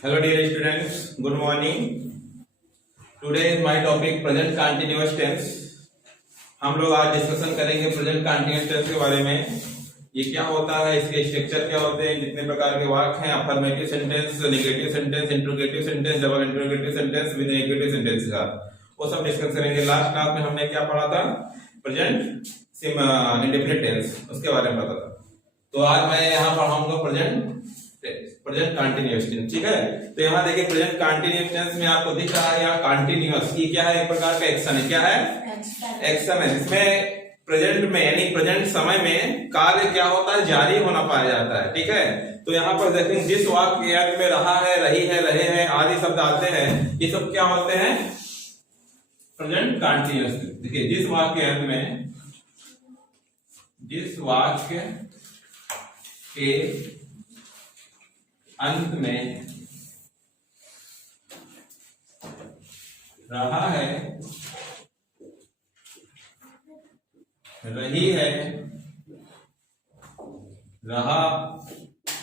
Hello dear students, good morning. Today is my topic present continuous tense. हम लोग आज discussion करेंगे present continuous tense के बारे में। ये क्या होता है, इसके स्ट्रक्चर क्या होते हैं, जितने प्रकार के वाक्य हैं, affirmative sentence, negative sentence, interrogative sentence, double interrogative sentence with negative sentence का वो सब डिस्कस करेंगे। लास्ट क्लास में हमने क्या पढ़ा था, प्रेजेंट इंडेफिनिट टेंस, उसके बारे में पता था। तो आज मैं यहाँ पढ़ाऊंगा प्रेजेंट कंटीन्यूअस टेंस। ठीक है, तो यहाँ देखिए प्रेजेंट कंटीन्यूअस टेंस में आपको दिख रहा है यहाँ कंटीन्यूअस, ये क्या है, एक प्रकार का एक्शन है। क्या है? एक्शन है, जिसमें प्रेजेंट में यानी प्रेजेंट समय में कार्य क्या होता है, जारी होना पाया जाता है। ठीक है, तो यहाँ पर देखेंगे जिस वाक्य के अंत में रहा है, रही है, रहे हैं आदि शब्द आते हैं, ये सब क्या होते हैं, प्रेजेंट कंटीन्यूअस। देखिए जिस वाक्य के अंत में, जिस वाक्य के अंत में रहा है, रही है, रहा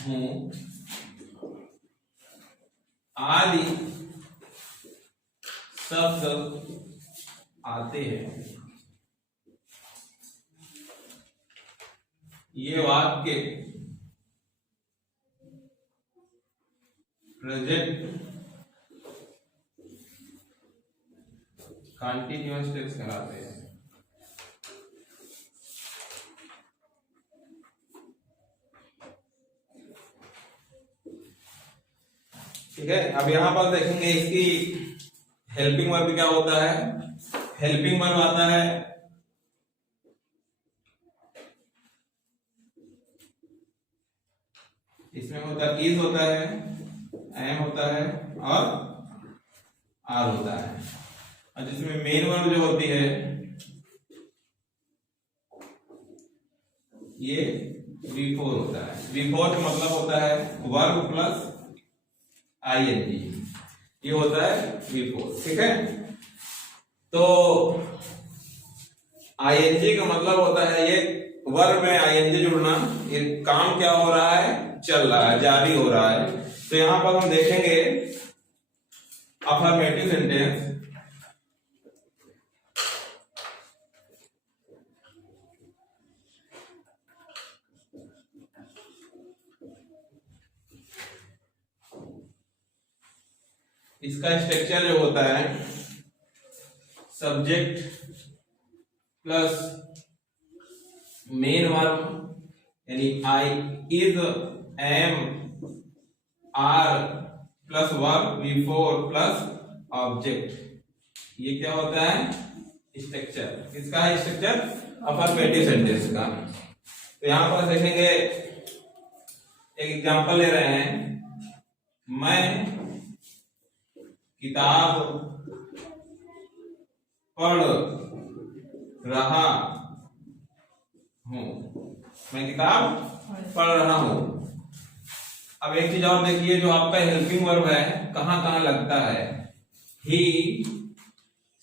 हूं आदि शब्द आते हैं, ये वाक्य प्रेजेंट कंटीन्यूअस टेंस कहलाते हैं। ठीक है, अब यहां पर देखेंगे इसकी हेल्पिंग वर्ब क्या होता है। हेल्पिंग वर्ब आता है इसमें होता है इज होता है, एम होता है और आर होता है। और जिसमें मेन वर्ब जो होती है ये बिफोर होता है। बिफोर का मतलब होता है वर्ब प्लस आईएनजी, ये होता है बिफोर। ठीक है, तो आईएनजी का मतलब होता है ये वर्ब में आईएनजी जुड़ना, ये काम क्या हो रहा है, चल रहा है, जारी हो रहा है। तो यहां पर हम देखेंगे अफर्मेटिव सेंटेंस, इसका स्ट्रक्चर जो होता है सब्जेक्ट प्लस मेन वर्ब यानी I, is, am, are plus verb before plus object, ये क्या होता है स्ट्रक्चर। किसका है स्ट्रक्चर? अफर्मेटिव सेंटेंस का। तो यहां पर देखेंगे एक एग्जांपल ले रहे हैं, मैं किताब पढ़ रहा हूं, मैं किताब पढ़ रहा हूं। अब एक चीज और देखिए, जो आपका हेल्पिंग वर्ब है कहां कहां लगता है, ही,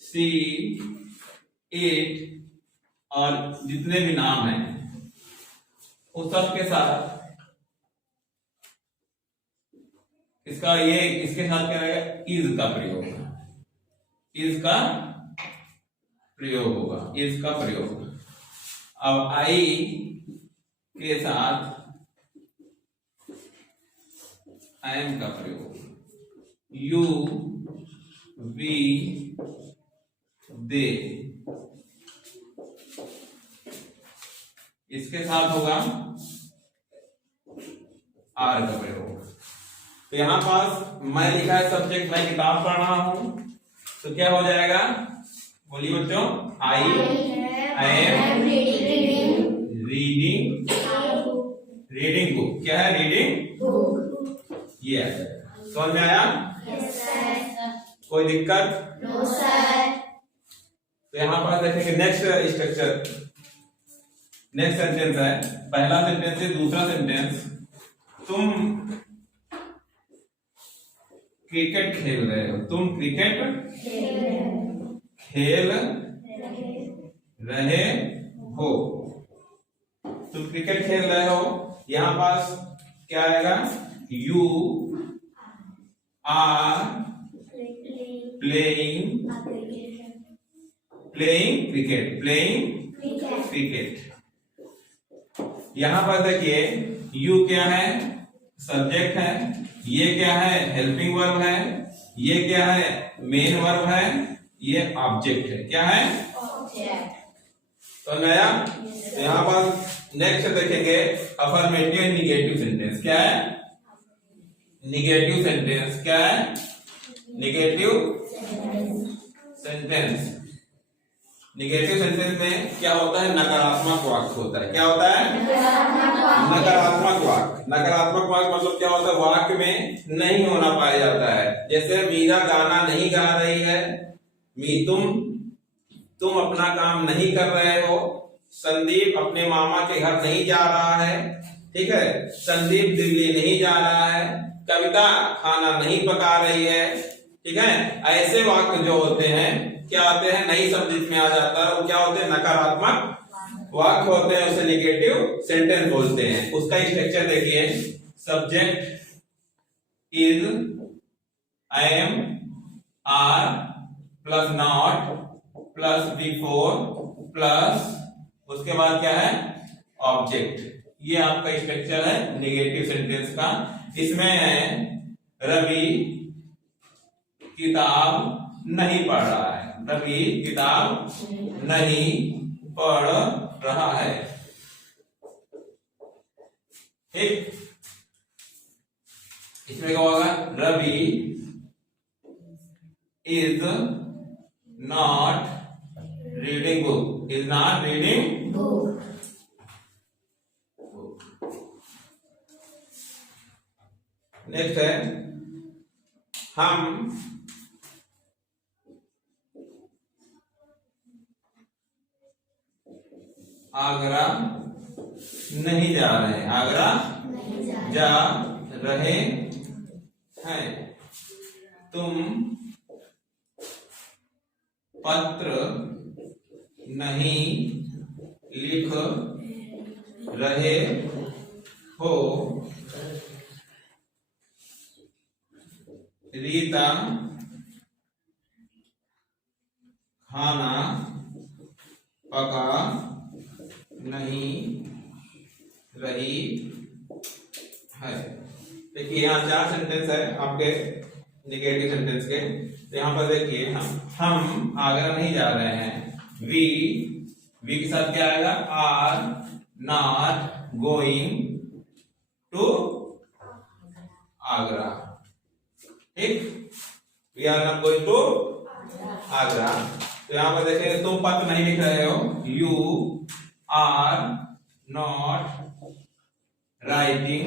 सी, इट और जितने भी नाम हैं उस सब के साथ इसका ये इसके साथ क्या रहेगा, इज का प्रयोग, इज का प्रयोग होगा, इज का प्रयोग। अब आई के साथ एम का प्रयोग, यू, वी, दे, इसके साथ होगा आर का प्रयोग। तो यहां पास मैं लिखा है सब्जेक्ट, मैं किताब पढ़ रहा हूं, तो क्या हो जाएगा, बोलिए बच्चों, I am reading, reading book, क्या है, रीडिंग बुक, ये है। समझ में आया? Yes sir. कोई दिक्कत? No sir. तो यहां पर देखेंगे नेक्स्ट स्ट्रक्चर, नेक्स्ट सेंटेंस है, पहला सेंटेंस है, दूसरा सेंटेंस, तुम क्रिकेट खेल रहे हो, तुम क्रिकेट खेल रहे हो, तुम क्रिकेट खेल रहे हो। यहां पास क्या आएगा, यू are playing cricket। यहां पर देखिए यू क्या है, सब्जेक्ट है, ये क्या है, हेल्पिंग वर्ब है, ये क्या है, मेन वर्ब है, ये ऑब्जेक्ट है। क्या है? तो नया यहाँ पर नेक्स्ट देखेंगे अफर्मेटिव एंड निगेटिव सेंटेंस। क्या है? Negative sentence. क्या है? Negative sentence. निगेटिव सेंटेंस में क्या होता है? नकारात्मक वाक्य होता है। क्या होता है? नकारात्मक वाक्य। नकारात्मक वाक्य मतलब क्या होता है? वाक्य में नहीं होना पाया जाता है। जैसे मीरा गाना नहीं गा रही है, तुम अपना काम नहीं कर रहे हो, संदीप अपने मामा के घर नहीं जा रहा है, ठीक है, संदीप दिल्ली नहीं जा रहा है, कविता खाना नहीं पका रही है, ठीक है। ऐसे वाक्य जो होते हैं क्या होते हैं? नहीं शब्द जिसमें आ जाता है वो क्या होते हैं? नकारात्मक वाक्य होते हैं, उसे निगेटिव सेंटेंस बोलते हैं। उसका स्ट्रक्चर देखिए, subject is, am, are plus not plus before plus उसके बाद क्या है? ऑब्जेक्ट। ये आपका स्ट्रक्चर है निगेटिव सेंटेंस का। इसमें है रवि किताब नहीं पढ़ रहा है, रवि किताब नहीं पढ़ रहा है, ठीक। इसमें क्या होगा? Ravi is not reading book, is not reading book. Next है हम आगरा नहीं जा रहे हैं, आगरा जा रहे हैं। तुम पत्र नहीं लिख रहे हो, रीता खाना पका नहीं रही है। देखिए यहाँ 4 सेंटेंस है आपके निगेटिव सेंटेंस के। तो यहाँ पर देखिए हम आगरा नहीं जा रहे हैं, वी के साथ क्या आएगा? Are not going to Agra, ठीक। We are not going to Agra. तो यहाँ पर देखेंगे तुम पत्र नहीं लिख रहे हो, you are not writing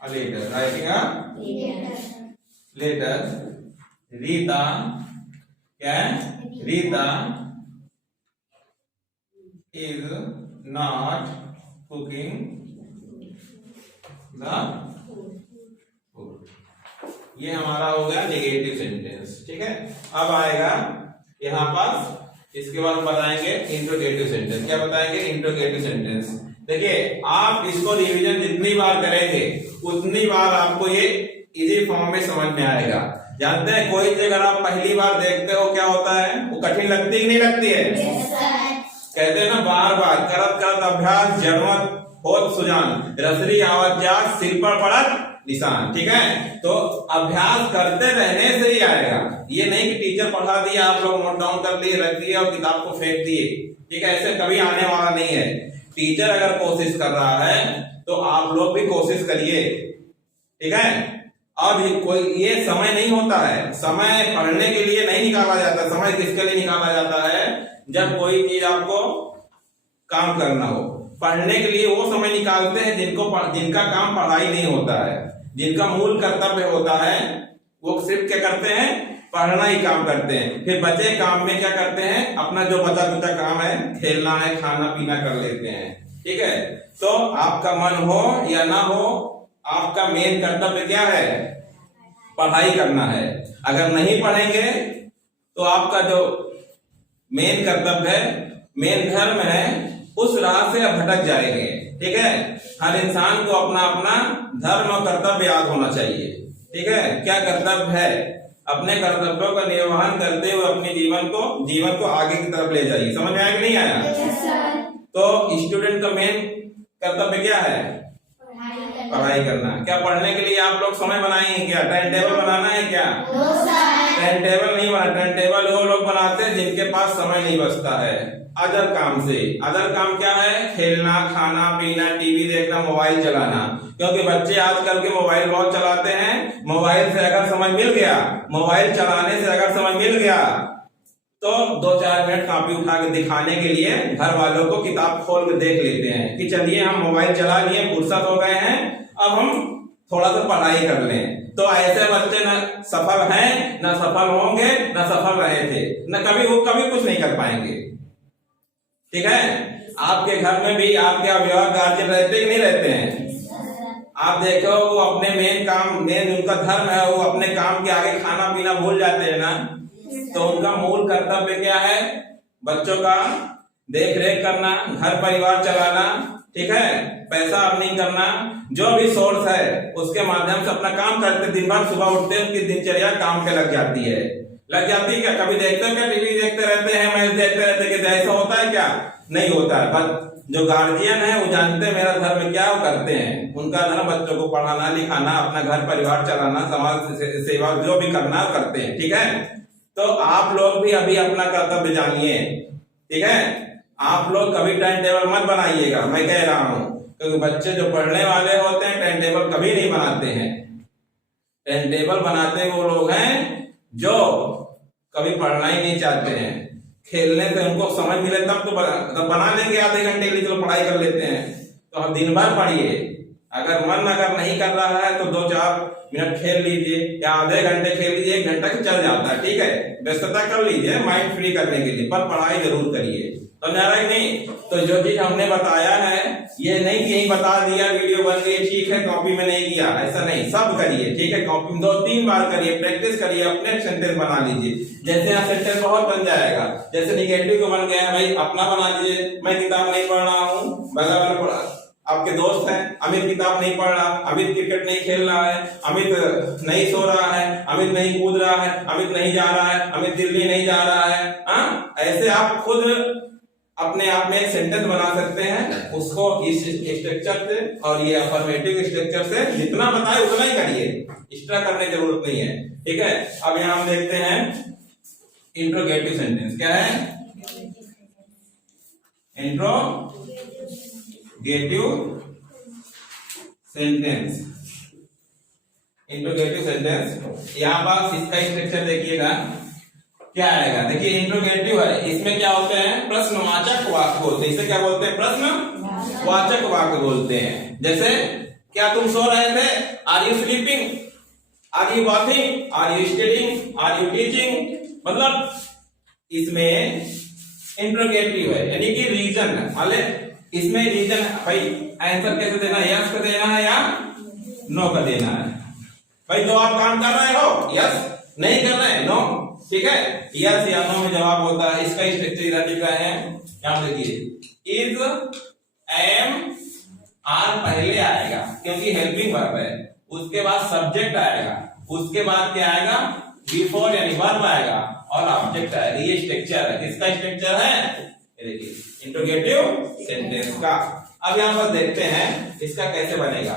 a letter, writing a letter। Rita क्या है? Rita is not cooking the food। ये हमारा हो गया निगेटिव सेंटेंस, ठीक है। अब आएगा यहाँ पास, इसके बाद बताएंगे इंट्रोगेटिव सेंटेंस। क्या बताएंगे? Interrogative sentence. देखिए आप इसको रिवीजन जितनी बार करेंगे उतनी बार आपको ये इजी फॉर्म में समझ में आएगा। जानते हैं कोई चीज अगर आप पहली बार देखते हो क्या होता है? वो कठिन लगती कि नहीं लगती है? कहते हैं ना, बार बार करत करत अभ्यास जन्मत होत सुजान, रसरी आवत जात सिर पर पड़त निशान, ठीक है। तो अभ्यास करते रहने से ही आएगा। ये नहीं कि टीचर पढ़ा दिया, आप लोग नोट डाउन कर लिए, रख दिए और किताब को फेंक दिए, ठीक है, ऐसे कभी आने वाला नहीं है। टीचर अगर कोशिश कर रहा है तो आप लोग भी कोशिश करिए, ठीक है। अब कोई ये समय नहीं होता है, समय पढ़ने के लिए नहीं निकाला जाता। समय किसके लिए निकाला जाता है? जब कोई चीज आपको काम करना हो। पढ़ने के लिए वो समय निकालते हैं जिनका काम पढ़ाई नहीं होता है, जिनका मूल कर्तव्य होता है वो सिर्फ क्या करते हैं? पढ़ना ही काम करते हैं। फिर बचे काम में क्या करते हैं? अपना जो बचा कुचा काम है, खेलना है, खाना पीना कर लेते हैं, ठीक है। तो आपका मन हो या ना हो, आपका मेन कर्तव्य क्या है? पढ़ाई करना है। अगर नहीं पढ़ेंगे तो आपका जो मेन कर्तव्य है, मेन धर्म है, उस राह से आप भटक जाएंगे। ठीक है। हर इंसान को अपना अपना धर्म और कर्तव्य याद होना चाहिए, ठीक है। क्या कर्तव्य है? अपने कर्तव्यों का निर्वहन करते हुए अपने जीवन को आगे की तरफ ले जाइए। समझ में आया कि नहीं आया? तो स्टूडेंट का मेन कर्तव्य क्या है? पढ़ाई करना। क्या पढ़ने के लिए आप लोग समय बनाएंगे? क्या टाइम टेबल बनाना है? क्या टाइम टेबल नहीं बना, टाइम टेबल वो लोग बनाते हैं जिनके पास समय नहीं बचता है अदर काम से। अदर काम क्या है? खेलना, खाना पीना, टीवी देखना, मोबाइल चलाना। क्योंकि बच्चे आजकल के मोबाइल बहुत चलाते हैं। मोबाइल से अगर समय मिल गया, मोबाइल चलाने से अगर समय मिल गया तो 2-4 मिनट कॉपी उठा के दिखाने के लिए घर वालों को किताब खोल के देख लेते हैं कि चलिए हम मोबाइल चला लिए, फुर्सत हो गए हैं, अब हम थोड़ा सा पढ़ाई कर लें। तो ऐसे बच्चे न सफल हैं, न सफल होंगे, न सफल रहे थे, न कभी वो कभी कुछ नहीं कर पाएंगे, ठीक है। आपके घर में भी आपके अभिभावक गार्जियन रहते कि नहीं रहते हैं? आप देखो वो अपने मेन उनका धर्म है, वो अपने काम के आगे खाना पीना भूल जाते हैं ना। तो उनका मूल कर्तव्य क्या है? बच्चों का देख रेख करना, घर परिवार चलाना, ठीक है, पैसा अर्निंग करना, जो भी सोर्स है उसके माध्यम से अपना काम करते, दिन भर सुबह उठते उनकी दिनचर्या काम पे लग जाती है। क्या? कभी देखते हो क्या? टीवी देखते रहते हैं, मैच देखते रहते हैं, कि ऐसा होता है क्या? नहीं होता है। बस जो गार्जियन है वो जानते हैं मेरा धर्म क्या, वो करते हैं। उनका धर्म बच्चों को पढ़ाना लिखाना, अपना घर परिवार चलाना, समाज सेवा जो भी करना करते हैं, ठीक है। तो आप लोग भी अभी अपना कर्तव्य जानिए, ठीक है। आप लोग कभी टाइम टेबल मत बनाइएगा, मैं कह रहा हूं, क्योंकि बच्चे जो पढ़ने वाले होते हैं टाइम टेबल कभी नहीं बनाते हैं। टाइम टेबल बनाते वो लोग हैं जो कभी पढ़ना ही नहीं चाहते हैं। खेलने से उनको समझ मिले तब तो बना लेंगे, आधे घंटे के लिए चलो पढ़ाई कर लेते हैं। तो हम दिन भर पढ़िए, अगर मन अगर नहीं कर रहा है तो 2-4 मिनट खेल लीजिए, या आधे घंटे खेल लीजिए, 1 घंटा चल जाता है, ठीक है। व्यस्तता कर लीजिए माइंड फ्री करने के लिए, पर पढ़ाई जरूर करिए। समझ आ रहा है नहीं? तो जो चीज हमने बताया है, ये नहीं कि यही बता दिया वीडियो बन गई ठीक है, कॉपी में नहीं किया, ऐसा नहीं, सब करिए, ठीक है। कॉपी में 2-3 बार करिए, प्रैक्टिस करिए, अपने सेंटेंस बना लीजिए। जैसे यहाँ सेंटेंस बहुत बन जाएगा। जैसे निगेटिव को बन गया है, भाई अपना बना लीजिए, मैं किताब नहीं पढ़ रहा हूँ, बगल आपके दोस्त हैं, अमित किताब नहीं पढ़ रहा, अमित क्रिकेट नहीं खेल रहा है, अमित नहीं सो रहा है, अमित नहीं कूद रहा है, अमित नहीं जा रहा है, अमित दिल्ली नहीं जा रहा है। ऐसे आप खुद अपने आप में एक सेंटेंस बना सकते हैं, उसको इस स्ट्रक्चर से और ये अफर्मेटिव स्ट्रक्चर से जितना बताए उतना ही करिए, एक्स्ट्रा करने की जरूरत नहीं है, ठीक है। अब यहां हम देखते हैं इंट्रोगेटिव सेंटेंस क्या है। इंट्रोगेटिव सेंटेंस, इंट्रोगेटिव सेंटेंस यहां पर इसका स्ट्रक्चर देखिएगा क्या आएगा। देखिए इंट्रोगेटिव है, इसमें क्या होते हैं? प्रश्नवाचक वाक्य बोलते हैं। इसे क्या बोलते हैं? प्रश्नवाचक वाक्य बोलते हैं। जैसे क्या तुम सो रहे थे? Are you sleeping? Are you walking? Are you studying? Are you teaching? मतलब इसमें इंट्रोगेटिव है, यानी कि रीजन है। वाले इसमें रीजन है, भाई आंसर कैसे देना है? यस का देना है या नो का देना है? भाई जो आप काम कर रहे हो यस, नहीं कर रहे नो, ठीक है। यस या नो में जवाब होता है। इसका स्ट्रक्चर इधर लिख रहे हैं, यहां देखिए इज, एम, आर पहले आएगा क्योंकि हेल्पिंग वर्ब है, उसके बाद सब्जेक्ट आएगा, उसके बाद क्या आएगा? बिफोर यानी वर्ब आएगा और ऑब्जेक्ट आएगा। ये स्ट्रक्चर है, किसका स्ट्रक्चर है? ये देखिए इंट्रोगेटिव सेंटेंस का। अब यहां पर देखते हैं इसका कैसे बनेगा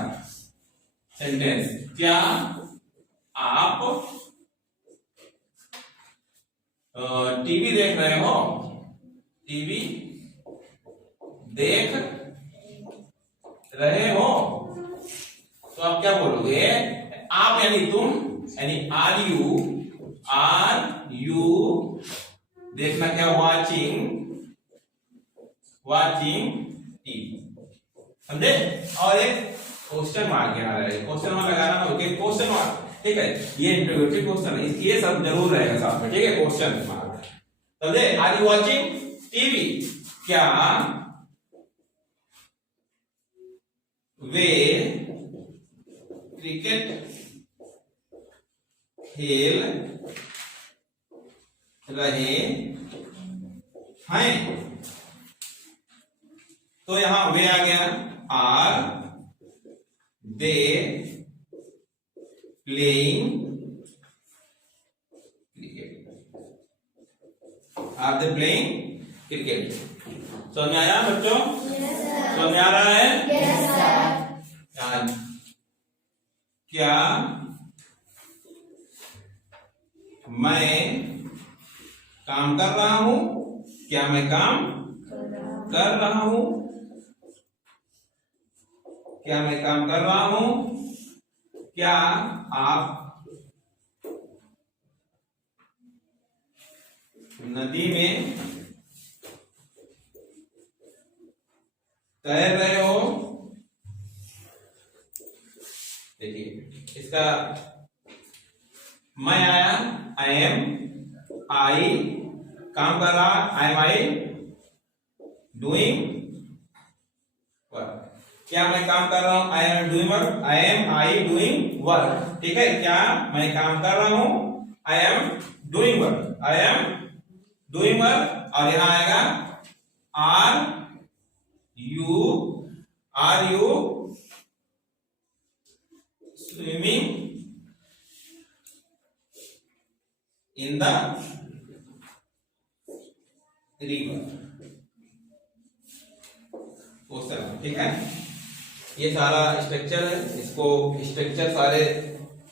सेंटेंस। क्या आप टीवी देख रहे हो? टीवी देख रहे हो? तो आप क्या बोलोगे? आप यानी तुम, यानी आर यू देखना क्या? वाचिंग टीवी, समझे। और एक क्वेश्चन मार्क यहाँ रहेगा, क्वेश्चन मार्क लगाना ना, ओके क्वेश्चन मार्क, ठीक है। ये इंट्रोगेटिव क्वेश्चन है, ये सब जरूर रहेगा साथ में, ठीक है। क्वेश्चन मार्क, समझे। Are you watching TV? क्या वे क्रिकेट खेल रहे हैं? तो यहां वे आ गया, are they playing cricket, are they playing cricket. समझ में आया बच्चों? समझ में आ रहा है? Yes, sir. क्या मैं काम कर रहा हूं? क्या मैं काम कर रहा हूं? क्या मैं काम कर रहा हूं? क्या आप नदी में तैर रहे हो? देखिए इसका मैं आया, आई एम, आई काम कर रहा, आई डूइंग वर्क। क्या मैं काम कर रहा हूं? I am doing work, I doing work. ठीक है, क्या मैं काम कर रहा हूं? I am doing work, I am doing work. और यहां आएगा are you swimming in the river. Question, ठीक है। ये सारा स्ट्रक्चर है, इसको स्ट्रक्चर सारे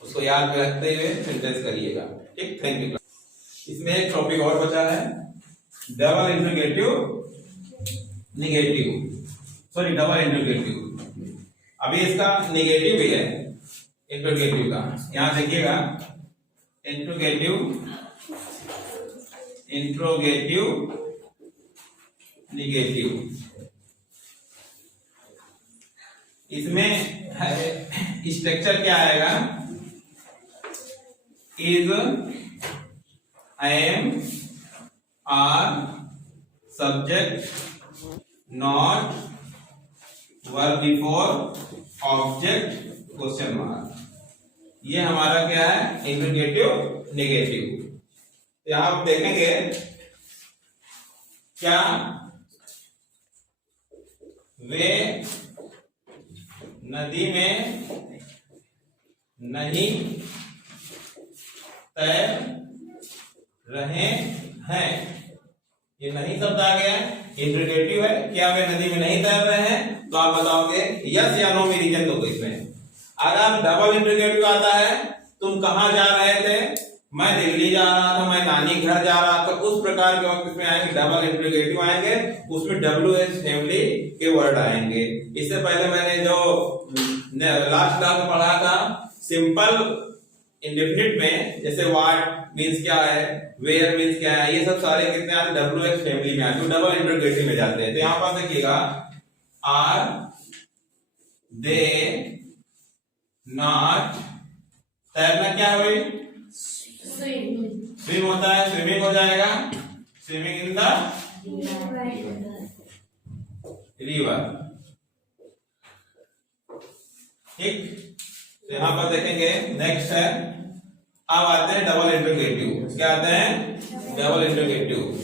उसको याद में रखते हुए सेंटेंस करिएगा। ठीक, थैंक यू। इसमें एक टॉपिक और बचा है, double interrogative negative, sorry double interrogative. अभी इसका निगेटिव भी है इंट्रोगेटिव का, यहां देखिएगा इंट्रोगेटिव निगेटिव। इसमें स्ट्रक्चर क्या आएगा? Is, am, are, subject, not, verb before, object, question mark. ये हमारा क्या है? Interrogative negative. यहां आप देखेंगे क्या वे नदी में नहीं तैर रहे हैं। ये नहीं शब्द आ गया, इंट्रोगेटिव है। क्या वे नदी में नहीं तैर रहे हैं? तो आप बताओगे यस या नो में रीजन दोगे इसमें। अगर डबल इंट्रोगेटिव आता है, तुम कहां जा रहे थे? मैं दिल्ली जा रहा था, मैं नानी घर जा रहा था, उस प्रकार के वक्त इसमें आएंगे डबल इंट्रोगेटिव आएंगे, उसमें WH फैमिली के वर्ड आएंगे। इससे पहले मैंने जो लास्ट क्लास में पढ़ा था सिंपल इंडेफिनिट में, जैसे व्हाट मींस क्या है, वेयर मींस क्या है, ये सब सारे कितने आते? WH फैमिली में आते हैं, डबल इंट्रोगेटिव में जाते हैं। तो यहां पर देखिएगा आर दे नॉट, तैरना क्या है भाई? स्विम होता है, स्विमिंग हो जाएगा, स्विमिंग इन द रिवर। ठीक, तो यहां पर देखेंगे नेक्स्ट है, अब आते हैं डबल इंट्रोगेटिव। क्या आते हैं? Double interrogative.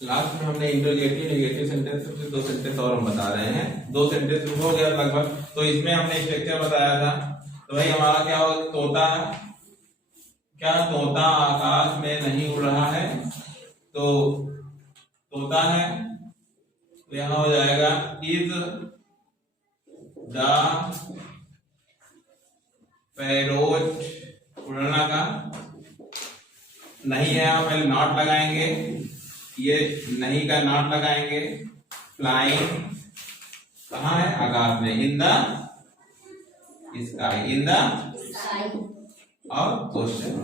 लास्ट में हमने इंट्रोगेटिव निगेटिव सेंटेंस से 2 सेंटेंस और हम बता रहे हैं, 2 सेंटेंस हो गया लगभग। तो इसमें हमने स्ट्रक्चर बताया था। तो भाई हमारा क्या हो? तोता, क्या तोता आकाश में नहीं उड़ रहा है? तो तोता है, तो यहां हो जाएगा इज द पैरोट, उड़ना का नहीं है, आप पहले नॉट लगाएंगे, ये नहीं का नॉट लगाएंगे। फ्लाइंग कहाँ है? आकाश में, in the sky, in the और क्वेश्चन।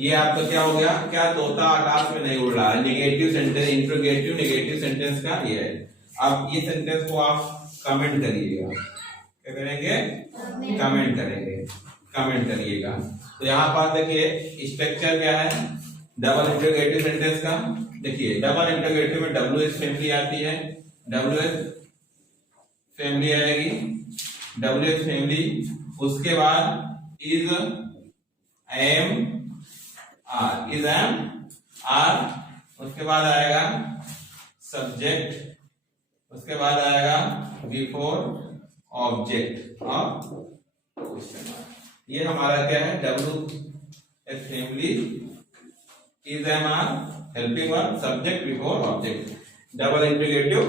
ये आपका क्या हो गया? क्या तोता आकाश में नहीं उड़ रहा है? Negative sentence, interrogative negative sentence का ये है। अब ये सेंटेंस को आप कमेंट करिएगा। क्या करेंगे? कमेंट करेंगे, कमेंट करिएगा। तो यहाँ पर देखिए स्ट्रक्चर क्या है डबल इंट्रोगेटिव सेंटेंस का। देखिए डबल इंट्रोगेटिव में WH फैमिली आती है, WH फैमिली आएगी, WH फैमिली, उसके बाद is, am, are, is, am, are, उसके बाद आएगा सब्जेक्ट, उसके बाद आएगा before object of question mark. ये हमारा क्या है, WH family is am are helping verb, subject before object, double integrative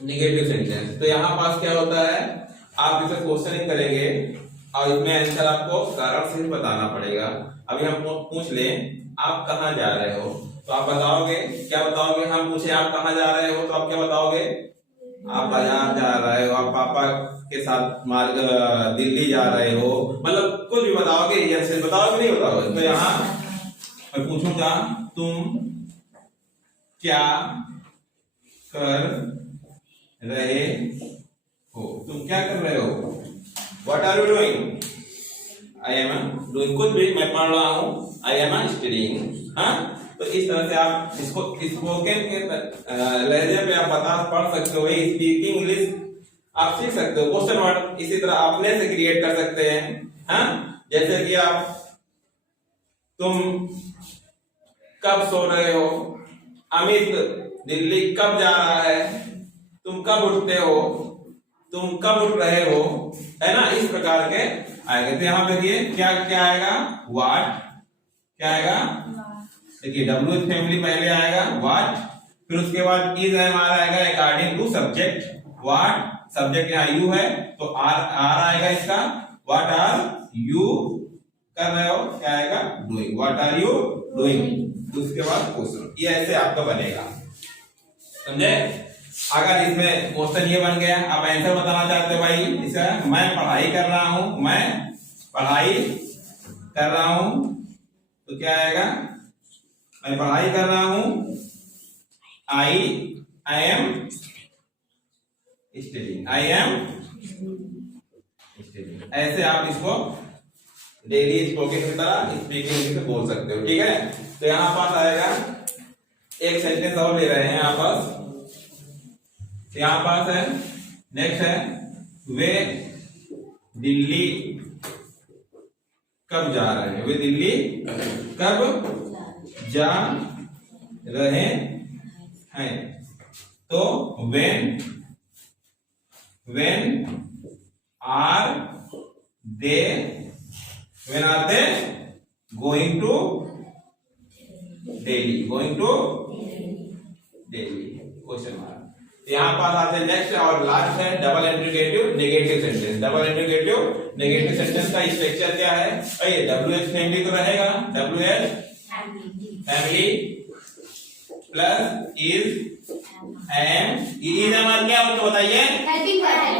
negative sentence. तो यहाँ पास क्या होता है, आप इसे क्वेश्चनिंग करेंगे और इसमें आंसर आपको कारण से बताना पड़ेगा। अभी हम पूछ लें आप कहाँ जा रहे हो, तो आप बताओगे, क्या बताओगे, हम पूछे आप कहाँ जा रहे हो तो आप क्या बताओगे, आप बाजार जा रहे हो, आप पापा के साथ मार्ग दिल्ली जा रहे हो, मतलब कुछ भी बताओगे, रियल से बताओगे नहीं बताओगे। तो यहाँ मैं पूछूंगा तुम क्या कर रहे हो, तुम क्या कर रहे हो, what are you doing, I am doing, कुछ भी मैं पढ़ रहा हूँ, आई एम स्टडीइंग। हाँ, तो इस तरह से आप इसको स्पोकन के लहजे पे आप पढ़ सकते हो, स्पीकिंग इंग्लिश आप सीख सकते हो। क्वेश्चन वर्ड इसी तरह अपने से क्रिएट कर सकते हैं। हाँ, जैसे कि आप तुम कब सो रहे हो, अमित दिल्ली कब जा रहा है, तुम कब उठते हो, तुम कब उठ रहे हो, है ना, इस प्रकार के आएंगे। तो यहाँ पे देखिए क्या क्या आएगा, व्हाट, क्या आएगा, देखिए WH फैमिली पहले आएगा व्हाट, फिर उसके बाद इज एम आर आएगा according to subject, what subject यहाँ यू है तो आर आएगा इसका, व्हाट आर यू कर रहे हो, क्या आएगा, doing, what are you doing, उसके बाद क्वेश्चन। ये ऐसे आपका बनेगा, समझे। अगर इसमें क्वेश्चन ये बन गया, आप आंसर बताना चाहते हो भाई इसका, मैं पढ़ाई कर रहा हूं, मैं पढ़ाई कर रहा हूं, तो क्या आएगा, मैं पढ़ाई कर रहा हूं, I M studying, I am studying. ऐसे आप इसको डेली स्पोकन की तरह स्पीकिंग से बोल सकते हो, ठीक है। तो यहाँ पास आएगा एक सेंटेंस और ले रहे हैं यहाँ पास, यहाँ पास है, नेक्स्ट है, वे दिल्ली कब जा रहे हैं, वे दिल्ली कब जा रहे हैं, तो when are they going to Delhi, going to Delhi, question mark. यहाँ पास आते हैं नेक्स्ट और लास्ट है double integrative negative sentence. Double integrative negative sentence का स्ट्रक्चर क्या है, ये WH फैमिली तो रहेगा, WH family plus is am, is am क्या तो बताइए,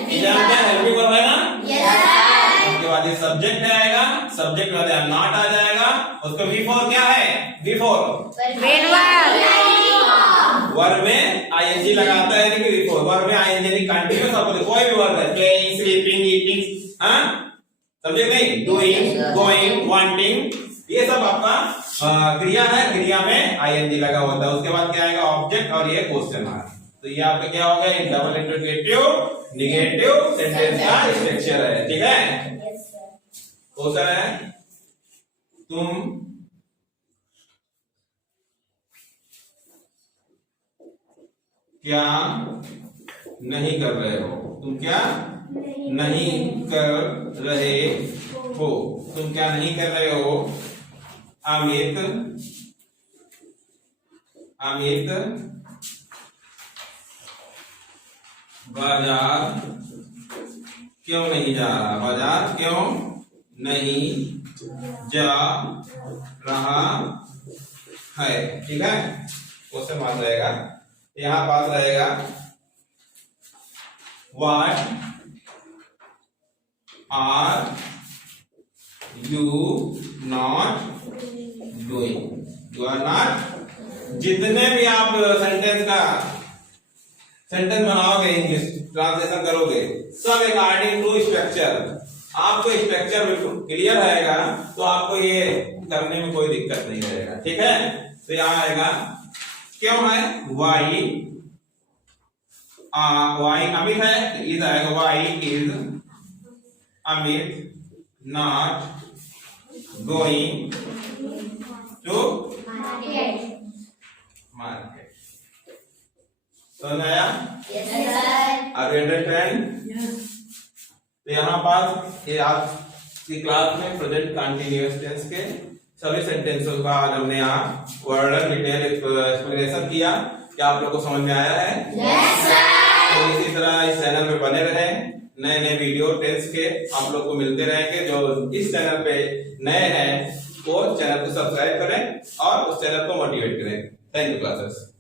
इज एम क्या हेल्पिंग वर्ब है ना, उसके बाद ये सब्जेक्ट आएगा, सब्जेक्ट के बाद नॉट आ जाएगा, उसका बिफोर क्या है, बिफोर वर्ब में आईएनजी लगाता है, लेकिन बिफोर वर्ब में आईएनजी नहीं, कंटीन्यूअस आपको कोई भी वर्ब है, प्लेइंग, स्लीपिंग, ईटिंग, हां समझे नहीं, डूइंग, गोइंग, वांटिंग, ये सब आपका क्रिया है, क्रिया में आईएनजी लगा होता है। उसके बाद क्या आएगा, ऑब्जेक्ट और ये क्वेश्चन मार्क। तो ये आपका क्या होगा, एक डबल इंटीग्रेटिव नेगेटिव सेंटेंस का स्ट्रक्चर है, ठीक है। क्वेश्चन है, तुम क्या नहीं कर रहे हो, तुम क्या नहीं कर रहे हो, तुम क्या नहीं कर रहे हो, अमित बाजार क्यों नहीं जा रहा, बाजार क्यों नहीं जा रहा है, ठीक है। क्वेश्चन मार्क रहेगा, यहां पास रहेगा what are you not doing, you are not, जितने भी आप सेंटेंस बनाओगे, इंग्लिश ट्रांसलेशन करोगे, सब अकॉर्डिंग टू स्ट्रक्चर, आपको स्ट्रक्चर बिल्कुल क्लियर रहेगा तो आपको ये करने में कोई दिक्कत नहीं रहेगा, ठीक है। तो यहां आएगा क्यों है, वाई अमित है, इज आएगा, why is Amit not going to market, समझ में आया? Yes, sir. Are you understand? Yes. तो यहाँ पर ये आज की क्लास में प्रेजेंट कंटिन्यूअस टेंस के सभी सेंटेंसों का आज हमने यहाँ वर्ड डिटेल एक्सप्लेनेशन किया। क्या आप लोग को समझ में आया है? Yes, sir. तो इसी तरह इस चैनल में बने रहे, नए नए वीडियो टेंस के आप लोग को मिलते रहेंगे। जो इस चैनल पे नए हैं वो चैनल को सब्सक्राइब करें और उस चैनल को मोटिवेट करें। Thank you classes.